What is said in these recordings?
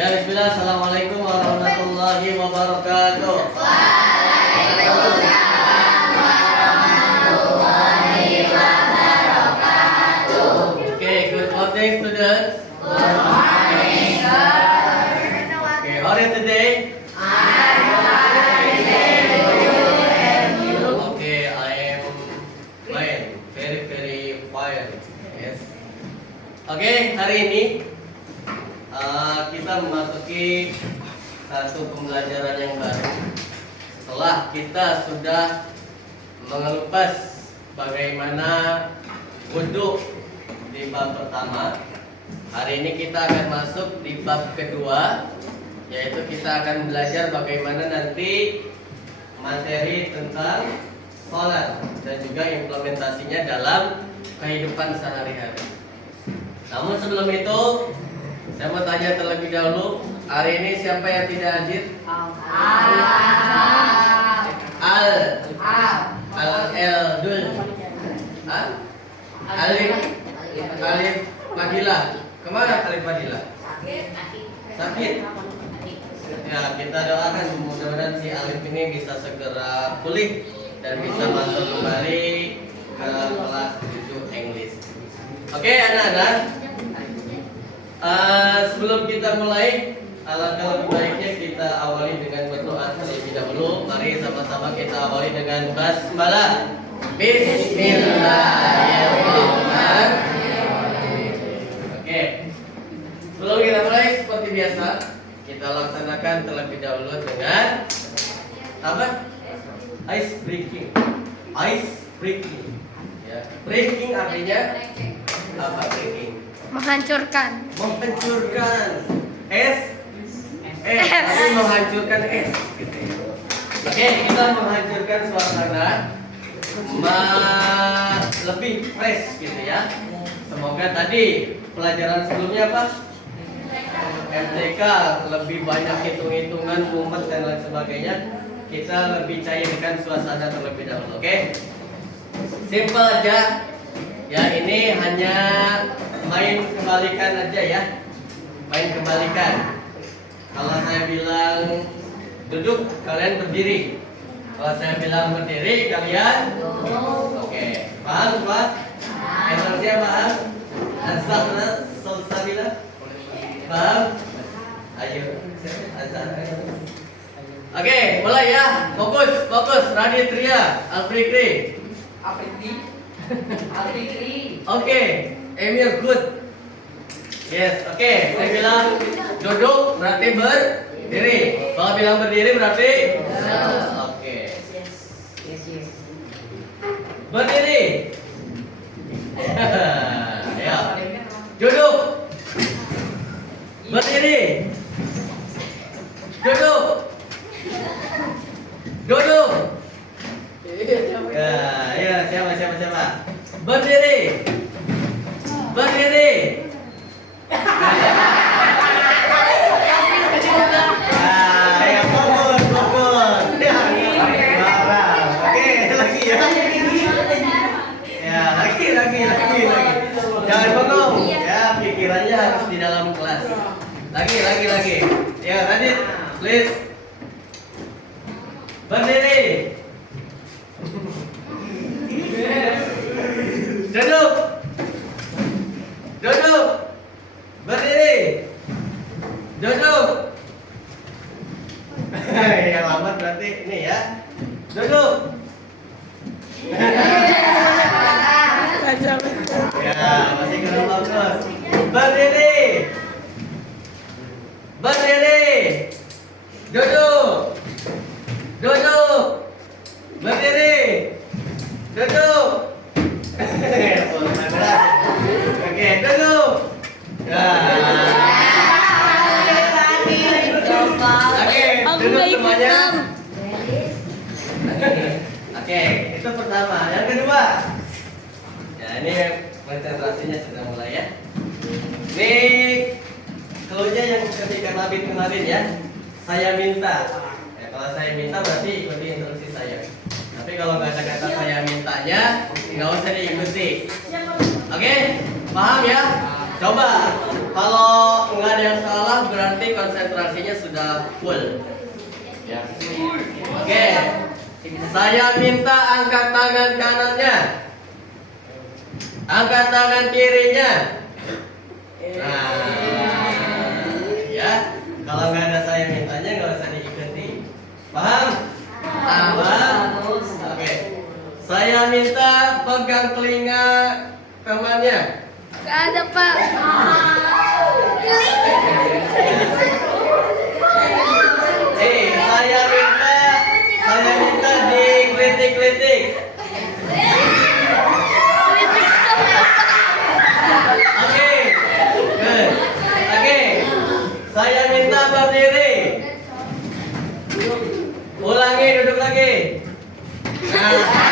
Ya, bismillah. Assalamualaikum warahmatullahi wabarakatuh. Okay, good morning, students. Good morning, sir. Okay, how are you today? Okay, I am fine, very fine. Yes. Okay, hari ini kita memasuki satu pembelajaran yang baru. Setelah kita sudah mengelupas bagaimana wudhu di bab pertama, hari ini kita akan masuk di bab kedua, yaitu kita akan belajar bagaimana nanti materi tentang sholat dan juga implementasinya dalam kehidupan sehari-hari. Namun sebelum itu, saya mau tanya terlebih dahulu, hari ini siapa yang tidak hadir? Eldul, Alif Fadilah. Kemana Alif Fadilah? Sakit. Ya, kita doakan mudah-mudahan si Alif ini bisa segera pulih dan bisa masuk kembali ke kelas 7 English. Oke, anak-anak. Sebelum kita mulai, alangkah lebih baiknya kita awali dengan berdoa terlebih dahulu. Mari sama-sama kita awali dengan basmalah. Bismillahirrahmanirrahim. Oke. Sebelum kita mulai, seperti biasa, kita laksanakan terlebih dahulu dengan apa? Ice breaking. Ice breaking. Ya. Breaking artinya apa? Breaking. Menghancurkan. Tapi menghancurkan es gitu ya. Oke, kita menghancurkan suasana lebih fresh gitu ya. Semoga tadi pelajaran sebelumnya apa? MTK lebih banyak hitung-hitungan, mumet dan lain sebagainya. Kita lebih cairkan suasana terlebih dahulu. Oke? Simple aja. Ya, ini hanya main kebalikan aja ya. Main kebalikan. Kalau saya bilang duduk, kalian berdiri. Kalau saya bilang berdiri, kalian Oke. Paham semua? Energia paham? Salsabila? Paham? Ayo. Oke, mulai ya. Fokus. Radit Ria, Alfikri. Oke, Emil good. Yes, oke. Saya bilang duduk berarti berdiri. Kalau bilang berdiri berarti oke. Berdiri. Ya. Duduk. Berdiri. Duduk. Ya, siapa? Berdiri. Ya, fokus. Ya, marah. Oke, lagi ya. Ya, lagi. Jangan bengong. Ya, pikirannya harus di dalam kelas. Lagi. Ya, Radit, please. Berdiri. Duduk. Berdiri. Duduk. Yang lambat berarti ini ya. Duduk. Ya, masih kurang fokus. Berdiri. Duduk. Berdiri. Duduk. Oke, duduk. Oke, duduk semuanya. Oke, itu pertama. Yang kedua. Ya, ini konsentrasinya sudah mulai ya. Ini clue-nya yang ketika Nabi kemarin ya. Saya minta. Ya, kalau saya minta berarti ikuti instruksi saya. Tapi kalau nggak ada kata saya mintanya, nggak usah diikuti. Oke, paham ya? Coba kalau nggak ada yang salah berarti berarti konsentrasinya sudah full. Ya. Oke. Saya minta angkat tangan kanannya. Angkat tangan kirinya. Nah, ya. Kalau nggak ada saya mintanya nggak usah diikuti. Paham? Paham? Oke. Saya minta pegang telinga temannya. Gak ada, Pak. Saya minta dikritik-kritik. Oke, good. Oke, saya minta berdiri. Ulangi, duduk lagi. Nah.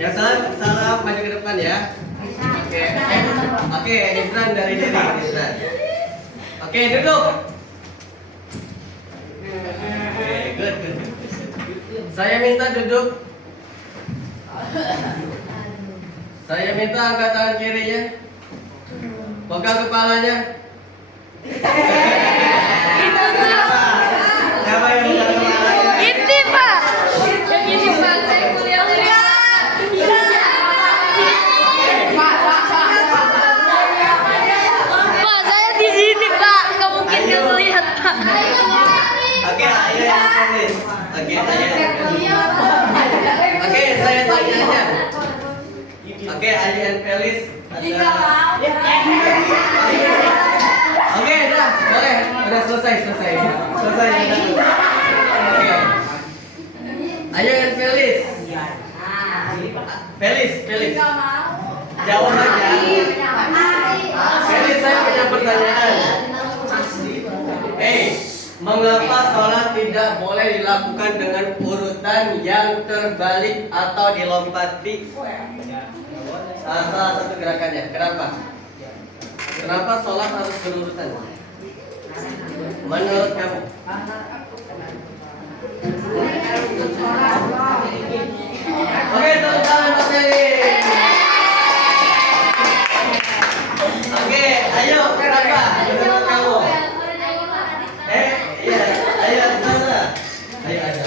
Yang salah maju ke depan ya. Oke, Isran dari diri Isran. Oke, duduk. Oke, good. Saya minta duduk. Saya minta angkat tangan kirinya. Pegang kepalanya. Siapa yang pegang kepalanya? Ini, Pak. Yang ini, Pak. Saya kuliah. Pak, saya di sini, Pak. Nggak mungkin nggak melihat, Pak. Oke, ayo tulis. Oke, saya tanya aja. Oke, Ayu dan Felis ada. Oke, udah selesai. Oke. Ayu dan Felis. Felis. Jawab aja. Felis, saya punya pertanyaan. Mengapa sholat tidak boleh dilakukan dengan urutan yang terbalik atau dilompati? Salah satu gerakannya. Kenapa sholat harus berurutan? Menurut kamu? Oke, tepuk tangan Mas Heri. Oke, ayo, kenapa? Menurut kamu? Iya, ayo sana. Ayo aja.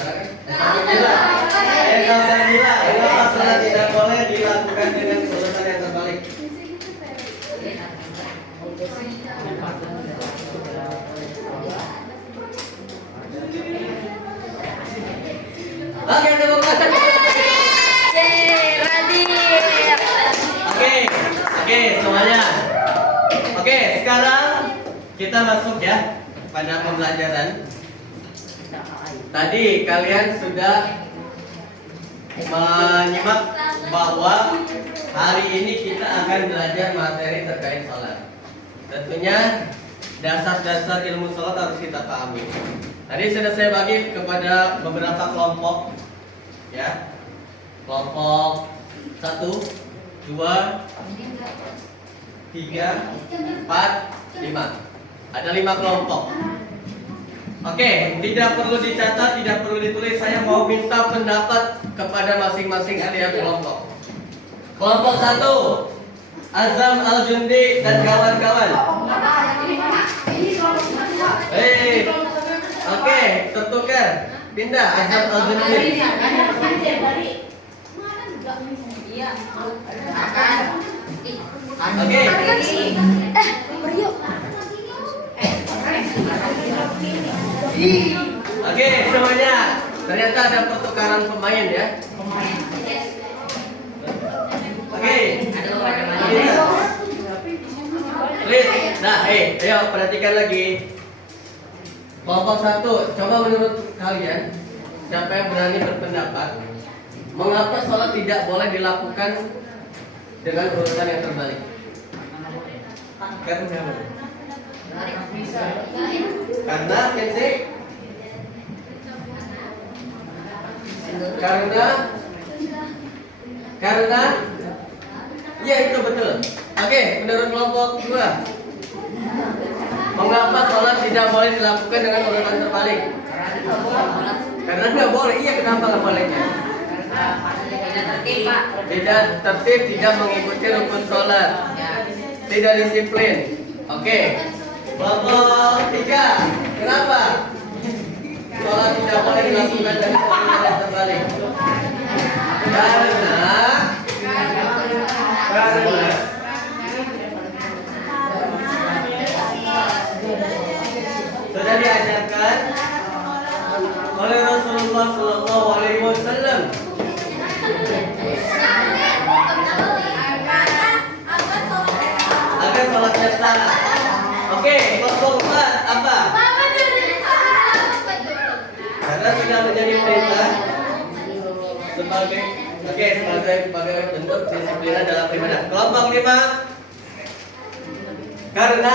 Kenapa sholat tidak boleh dilakukan dengan urutan yang terbalik? Oke, tepuk tangan. Oke, semuanya. Oke, sekarang kita masuk ya pada pembelajaran. Tadi kalian sudah menyimak bahwa hari ini kita akan belajar materi terkait sholat. Tentunya dasar-dasar ilmu sholat harus kita pahami. Tadi sudah saya bagi kepada beberapa kelompok, ya. Kelompok 1, 2, 3, 4, 5. Ada 5 kelompok. Oke, tidak perlu dicatat, tidak perlu ditulis. Saya mau minta pendapat kepada masing-masing setiap kelompok. Kelompok 1, Azam Al-Jundi dan kawan-kawan. Oke, tertukar. Pindah Azam Al-Jundi. Oke. Oke, semuanya. Ternyata ada pertukaran pemain ya. Oke. Please. Nah, ayo perhatikan lagi. Kelompok 1, coba menurut kalian siapa yang berani berpendapat mengapa sholat tidak boleh dilakukan dengan urutan yang terbalik? Karena karena ya itu betul. Oke, menurut kelompok 2, mengapa sholat tidak boleh dilakukan dengan urutan terbalik? Karena nggak boleh. Iya, kenapa nggak bolehnya? Tidak tertib, tidak mengikuti rukun sholat, tidak disiplin. Oke. Kelompok 3. Kenapa? Sholat tidak boleh dilakukan dari posisi yang terbalik. Karena sudah diajarkan oleh Rasulullah Sallallahu Alaihi Wasallam agar sholatnya salah. Oke, kelompok 4 apa? Karena sudah menjadi perintah sebagai bentuk disiplinan dalam ibadah. Kelompok 5 karena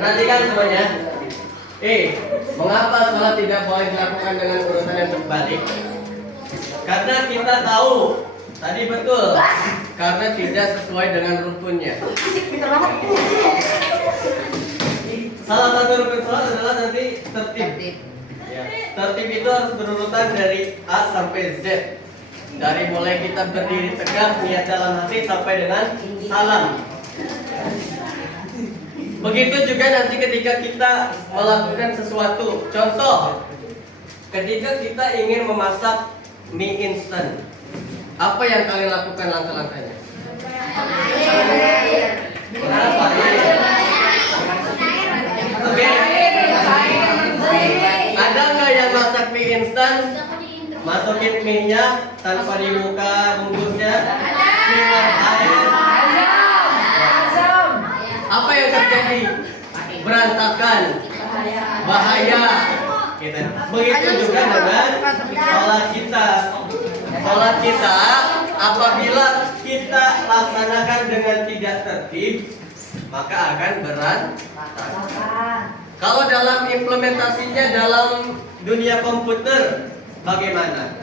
perhatikan semuanya. Mengapa sholat tidak boleh dilakukan dengan urutan yang terbalik? Karena kita tahu tadi betul, karena tidak sesuai dengan rukunnya. Salah satu rukun sholat adalah nanti tertib. Ya. Tertib itu harus berurutan dari A sampai Z. Dari mulai kita berdiri tegak, niat dalam hati sampai dengan salam. Begitu juga nanti ketika kita melakukan sesuatu. Contoh, ketika kita ingin memasak mie instan, apa yang kalian lakukan langkah-langkahnya? Kenapa? Oke. Ada nggak yang masak mie instan? Masukin mie-nya tanpa dibuka bungkusnya, siram air. Apa yang terjadi? Berantakan, bahaya. Begitu juga dengan sholat kita. Sholat kita apabila kita laksanakan dengan tidak tertib, maka akan berantakan. Kalau dalam implementasinya dalam dunia komputer, bagaimana?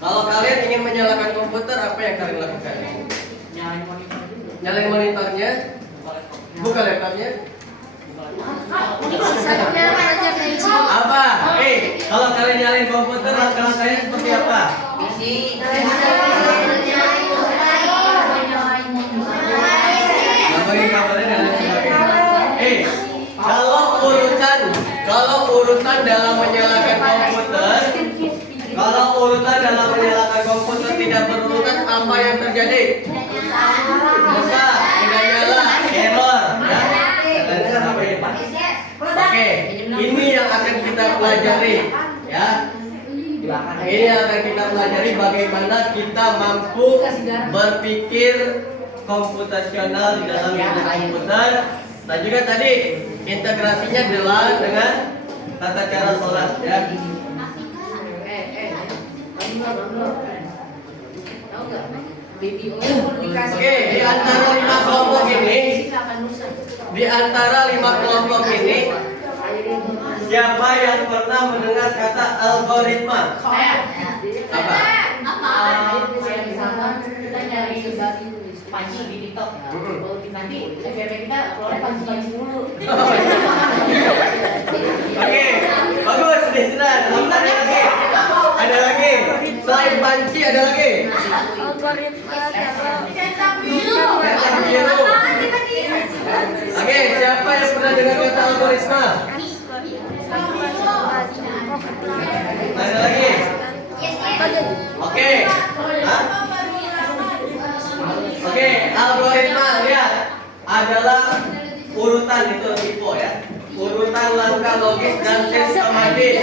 Kalau kalian ingin menyalakan komputer, apa yang kalian lakukan? Nyalain monitornya. Buka laptopnya. Apa? Kalau kalian nyalain komputer, langkah-langkahnya seperti apa? Ngapain kabarnya dan lain sebagainya. Kalau urutan dalam menyalakan komputer, tidak berurutan, apa yang terjadi? Rusak, tidak nyala, error, ya. Oke, ini yang akan kita pelajari, ya. Ini yang akan kita pelajari bagaimana kita mampu berpikir komputasional di dalam dunia komputer, dan juga tadi integrasinya dengan tata cara sholat, ya. Oke, di antara 5 kelompok ini, siapa yang pernah mendengar kata algoritma? Apa? Kita nyari panci di TikTok. Nanti FYP kita keluarnya panci dulu. Oke, bagus, Desran. Ada lagi. Selain panci ada lagi. Cetak biru. Oke, siapa yang pernah dengar kata algoritma? Ada lagi? Oke. Oke, algoritma lihat adalah urutan, itu tipe ya. Urutan langkah logis dan sistematis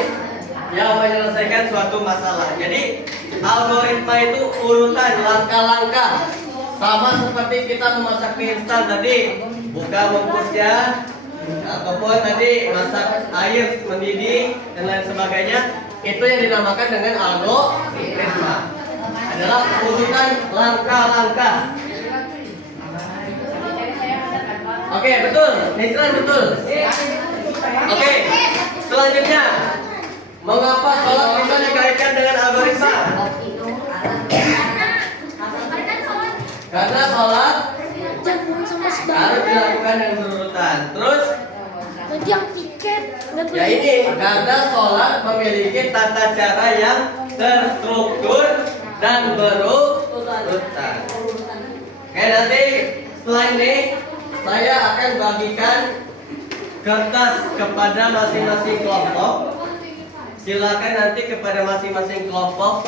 yang menyelesaikan suatu masalah. Jadi algoritma itu urutan langkah-langkah, sama seperti kita memasak mie instan tadi, buka bungkusnya, ataupun tadi masak air mendidih dan lain sebagainya. Itu yang dinamakan dengan algoritma, adalah urutan langkah-langkah. Oke, betul, Nisran betul. Oke, selanjutnya mengapa sholat bisa dikaitkan dengan algoritma? Karena sholat harus dilakukan yang berurutan. Terus Nanti yang tiket. ya ini karena sholat memiliki tata cara yang terstruktur dan berurutan. Oke, nanti setelah ini saya akan bagikan kertas kepada masing-masing kelompok. Silakan nanti kepada masing-masing kelompok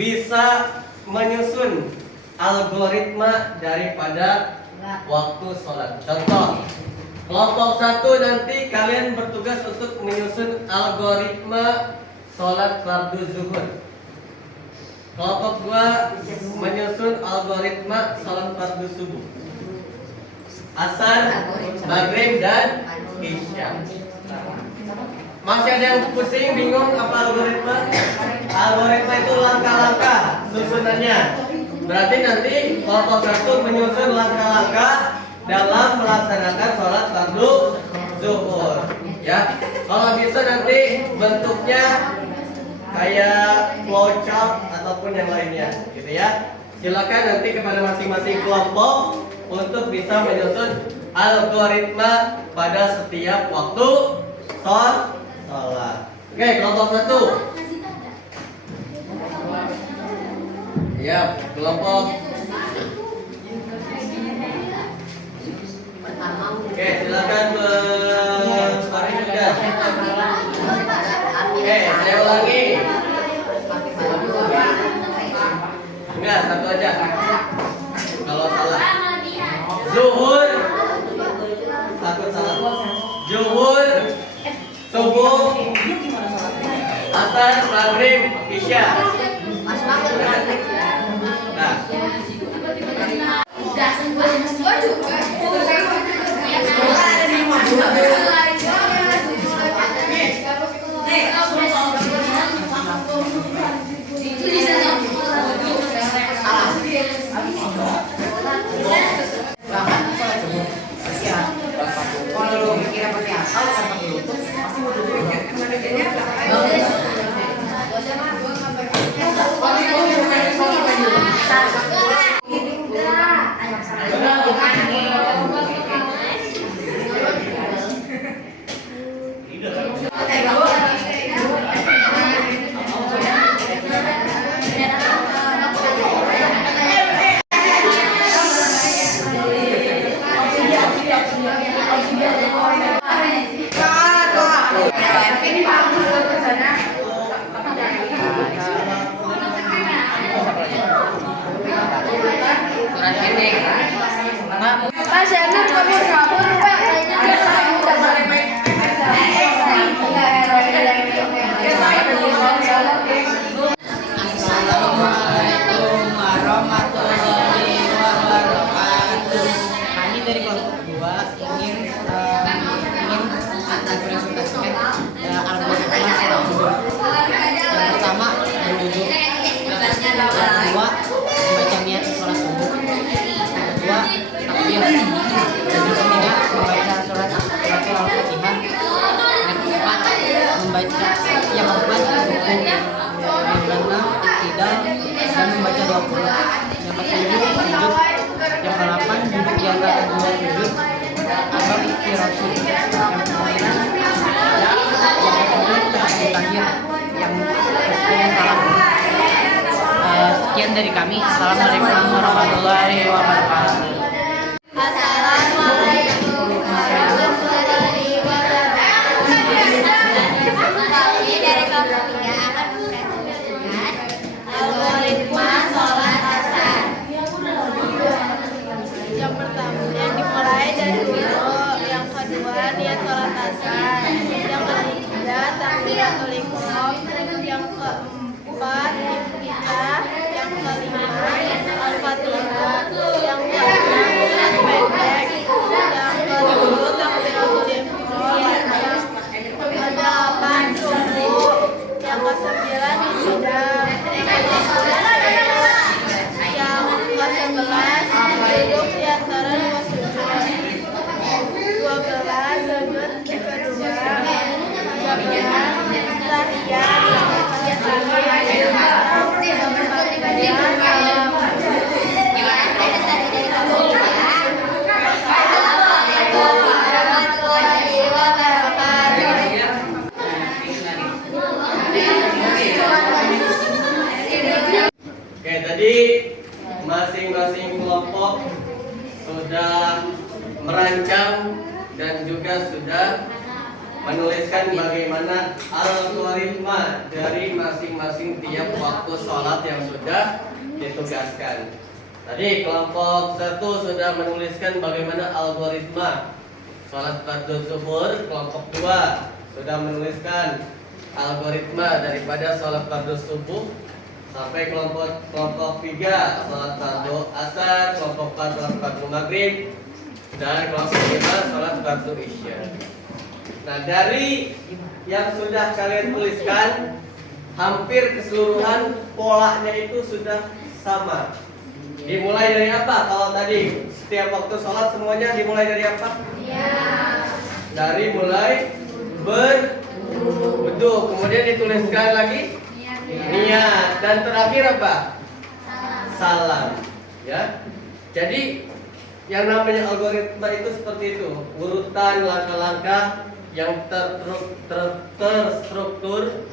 bisa menyusun algoritma daripada waktu sholat. Contoh, kelompok 1 nanti kalian bertugas untuk menyusun algoritma sholat fardu zuhur. Kelompok 2 menyusun algoritma sholat fardu subuh, asar, maghrib, dan isya. Masih ada yang pusing, bingung apa algoritma? Algoritma itu langkah-langkah susunannya. Berarti nanti kelompok 1 menyusun langkah-langkah dalam melaksanakan sholat fardu zuhur. Ya, kalau bisa nanti bentuknya kayak flowchart ataupun yang lainnya, gitu ya. Silakan nanti kepada masing-masing kelompok untuk bisa menyusun algoritma pada setiap waktu sholat. Oke, kelompok 1. Ya, kelompok. Oke, silakan mari sudah. Oke, saya ulangi. Enggak, satu aja. Kalau salah. Zuhur. Takut salah. Zuhur, subuh, asar, maghrib, isya. Nah, Kalau mikirnya pakai akal sama lutut pasti mau Pak Janur kabur Pak. Assalamualaikum warahmatullahi wabarakatuh. Kami dari kelompok 2 ingin presentasikan algoritma sholat zuhur. Yang pertama berwudu, yang kedua membaca niat sholat subuh, yang kedua takbir, dan yang ketiga membaca surat Al-Fatihah, yang keempat membaca yang keempat rukun, yang keenam iktidal dan membaca doa qunut, yang ketujuh sujud, yang kedelapan duduk di antara dua sujud atau istirahat, yang ke-9 tahiyat, yang ke-10 salam. Sekian dari kami. Assalamualaikum warahmatullahi wabarakatuh. Assalamualaikum warahmatullahi wabarakatuh. Kami dari kelompok 3 akan mempresentasikan algoritma sholat asar. Yang pertama, yang dimulai dari wudu, yang kedua niat sholat asar, yang ketiga takbiratul ihram, yang keempat iftitah, yang kelima al-fatihah, yang keenam surat pendek, Oke, tadi masing-masing kelompok sudah merancang dan juga sudah menuliskan bagaimana algoritma dari masing-masing tiap waktu sholat yang sudah ditugaskan. Tadi kelompok 1 sudah menuliskan bagaimana algoritma sholat fardu zuhur. Kelompok 2 sudah menuliskan algoritma daripada sholat fardu subuh. Sampai kelompok 3 sholat fardu asar, kelompok 4 sholat fardu maghrib, dan kelompok 5 sholat fardu isya. Nah, dari yang sudah kalian tuliskan, hampir keseluruhan polanya itu sudah sama. Dimulai dari apa? Kalau tadi setiap waktu sholat semuanya dimulai dari apa? Dari mulai berwudu, kemudian dituliskan lagi niat, dan terakhir apa? Salam. Ya. Jadi yang namanya algoritma itu seperti itu, urutan langkah-langkah yang terstruktur,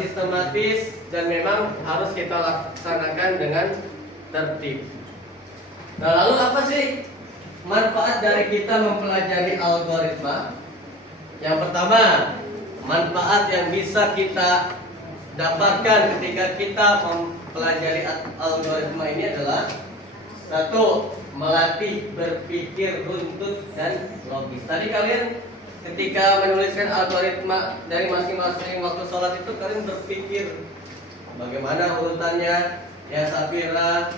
sistematis, dan memang harus kita laksanakan dengan tertib. Nah, lalu apa sih manfaat dari kita mempelajari algoritma? Yang pertama, manfaat yang bisa kita dapatkan ketika kita mempelajari algoritma ini adalah: 1. Melatih berpikir runtut dan logis. Tadi kalian ketika menuliskan algoritma dari masing-masing waktu sholat itu, kalian berpikir bagaimana urutannya, ya, Safira,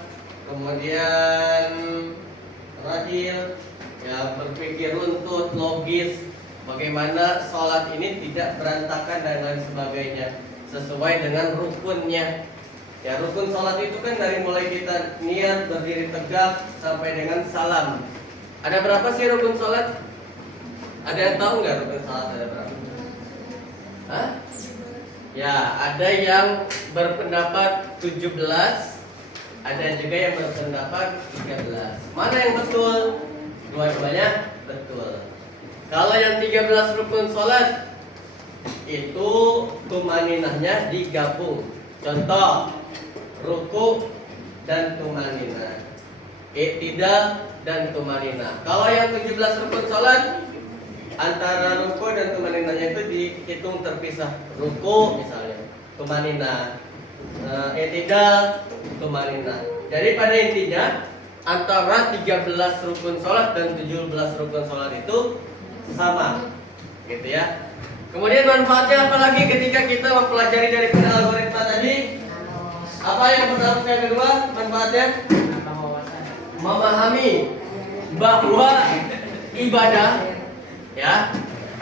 kemudian Rahil, ya, berpikir runtut, logis, bagaimana sholat ini tidak berantakan dan lain sebagainya, sesuai dengan rukunnya. Ya, rukun sholat itu kan dari mulai kita niat, berdiri tegak, sampai dengan salam. Ada berapa sih rukun sholat? Ada yang tahu nggak rukun sholat ada berapa? Hah? Ya, ada yang berpendapat 17, ada juga yang berpendapat 13. Mana yang betul? Dua-duanya betul. Kalau yang 13 rukun sholat itu tumaninahnya digabung. Contoh, ruku dan tumaninah, iktidal dan tumaninah. Kalau yang 17 rukun sholat, antara ruku dan tumaninahnya itu dihitung terpisah. Ruku misalnya, tumaninah, iktidal, tumaninah. Jadi pada intinya antara 13 rukun sholat dan 17 rukun sholat itu sama, gitu ya. Kemudian manfaatnya apa lagi ketika kita mempelajari dari algoritma tadi? Apa yang pertama, yang kedua manfaatnya? Memahami bahwa ibadah, ya,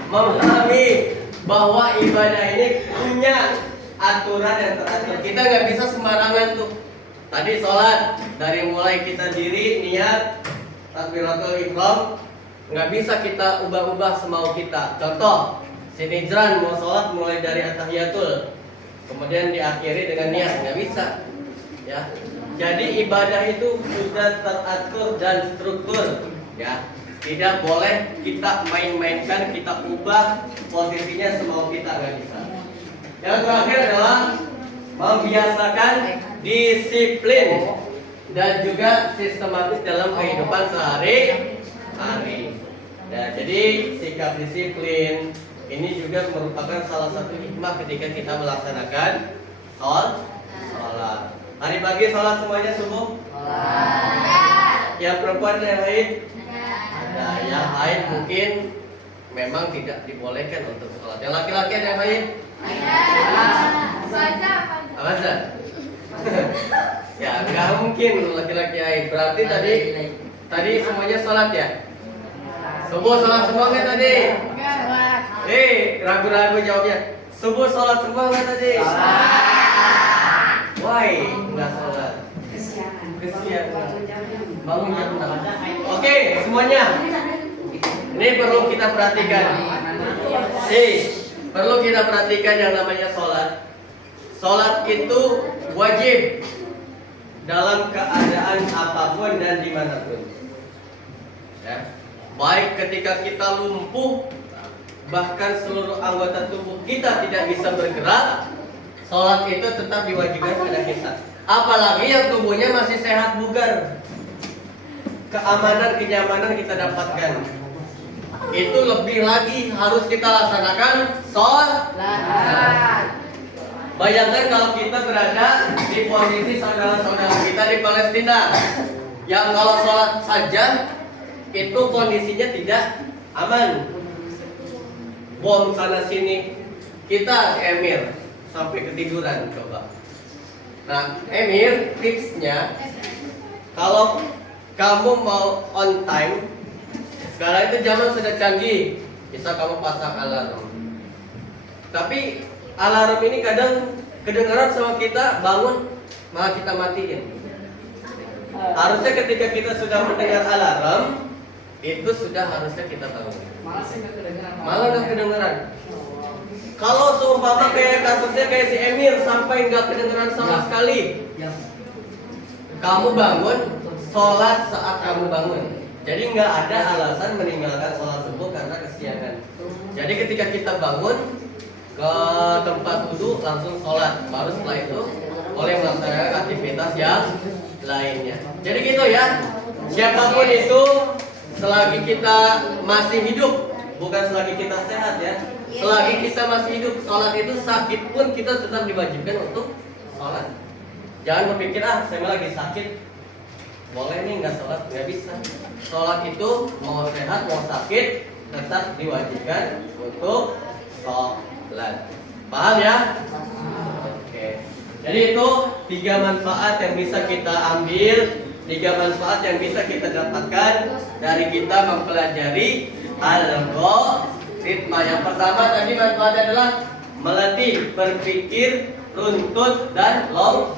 memahami bahwa ibadah ini punya aturan yang teratur. Kita nggak bisa sembarangan tuh. Tadi sholat dari mulai kita diri, niat, takbiratul ihram, nggak bisa kita ubah-ubah semau kita. Contoh, sinijran mau sholat mulai dari at-tahiyatul, kemudian diakhiri dengan niat, nggak bisa, ya. Jadi ibadah itu sudah teratur dan struktur, ya. Tidak boleh kita main-mainkan, kita ubah posisinya semau kita, nggak bisa. Yang terakhir adalah membiasakan disiplin dan juga sistematis dalam kehidupan sehari-hari. Nah, jadi sikap disiplin ini juga merupakan salah satu hikmah ketika kita melaksanakan sholat. Hari pagi sholat semuanya subuh? Yang perempuan yang haid? Ada. Yang haid mungkin memang tidak dibolehkan untuk sholat. Yang laki-laki ada yang haid? Apa? Ya, nggak mungkin laki-laki haid. Berarti tadi semuanya sholat ya? Subuh sholat semua nggak tadi? Ragu-ragu jawabnya. Subuh sholat semua nggak tadi? Why nggak sholat? Kesian. Bangun jam 6. Oke, semuanya. Ini perlu kita perhatikan. perlu kita perhatikan yang namanya sholat. Sholat itu wajib dalam keadaan apapun dan dimanapun. Ya. Baik ketika kita lumpuh, bahkan seluruh anggota tubuh kita tidak bisa bergerak, sholat itu tetap diwajibkan pada kita. Apalagi yang tubuhnya masih sehat bugar, keamanan, kenyamanan kita dapatkan. Itu lebih lagi harus kita laksanakan sholat. Bayangkan kalau kita berada di posisi saudara-saudara kita di Palestina, yang kalau sholat saja itu kondisinya tidak aman. Bom sana sini, kita Emir sampai ketiduran coba. Nah, Emir tipsnya, kalau kamu mau on time, sekarang itu zaman sudah canggih, bisa kamu pasang alarm. Tapi alarm ini kadang kedengaran sama kita, bangun malah kita matiin. Harusnya ketika kita sudah mendengar alarm, itu sudah harusnya kita bangun. Malah nggak kedengaran. Kalau seumpama kayak kasusnya kayak si Emir sampai nggak kedengaran sama sekali, kamu bangun, sholat saat kamu bangun. Jadi nggak ada alasan meninggalkan sholat subuh karena kesiangan. Jadi ketika kita bangun ke tempat wudhu langsung sholat, baru setelah itu boleh melaksanakan aktivitas yang lainnya. Jadi gitu ya. Siapapun itu, selagi kita masih hidup, bukan selagi kita sehat ya. Selagi kita masih hidup, sholat itu sakit pun kita tetap diwajibkan untuk sholat. Jangan berpikir saya lagi sakit, boleh nih nggak sholat, nggak bisa. Sholat itu mau sehat mau sakit tetap diwajibkan untuk sholat. Paham ya? Oke. Jadi itu 3 manfaat yang bisa kita ambil, 3 manfaat yang bisa kita dapatkan dari kita mempelajari algoritma. Yang pertama tadi manfaatnya adalah melatih berpikir runtut dan logis.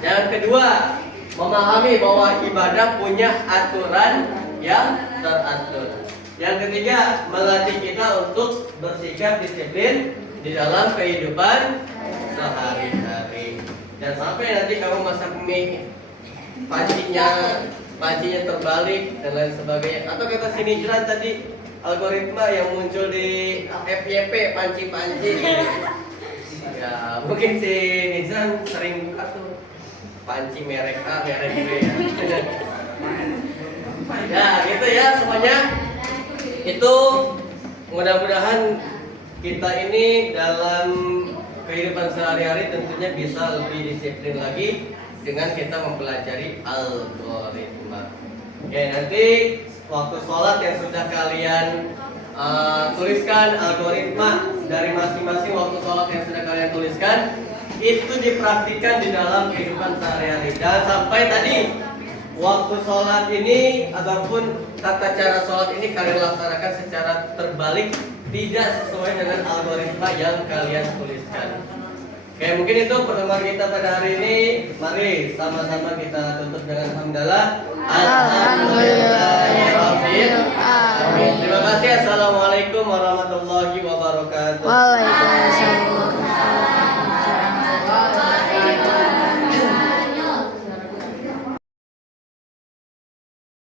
Yang kedua, memahami bahwa ibadah punya aturan yang teratur. Yang ketiga, melatih kita untuk bersikap disiplin di dalam kehidupan sehari-hari. Dan sampai nanti kamu masak mie, pancinya terbalik dan lain sebagainya. Atau kata si Nijran tadi, algoritma yang muncul di FYP, panci-panci. Ya, mungkin si Nijran sering buka tuh panci merek A, merek B ya. Ya, gitu ya semuanya. Itu mudah-mudahan kita ini dalam kehidupan sehari-hari tentunya bisa lebih disiplin lagi dengan kita mempelajari algoritma. Oke, nanti waktu sholat yang sudah kalian tuliskan algoritma dari masing-masing waktu sholat yang sudah kalian tuliskan itu dipraktikkan di dalam kehidupan sehari-hari. Dan sampai tadi waktu sholat ini ataupun tata cara sholat ini kalian laksanakan secara terbalik, tidak sesuai dengan algoritma yang kalian tuliskan. Oke, mungkin itu pertemuan kita pada hari ini. Mari sama-sama kita tutup dengan hamdalah. Alhamdulillah.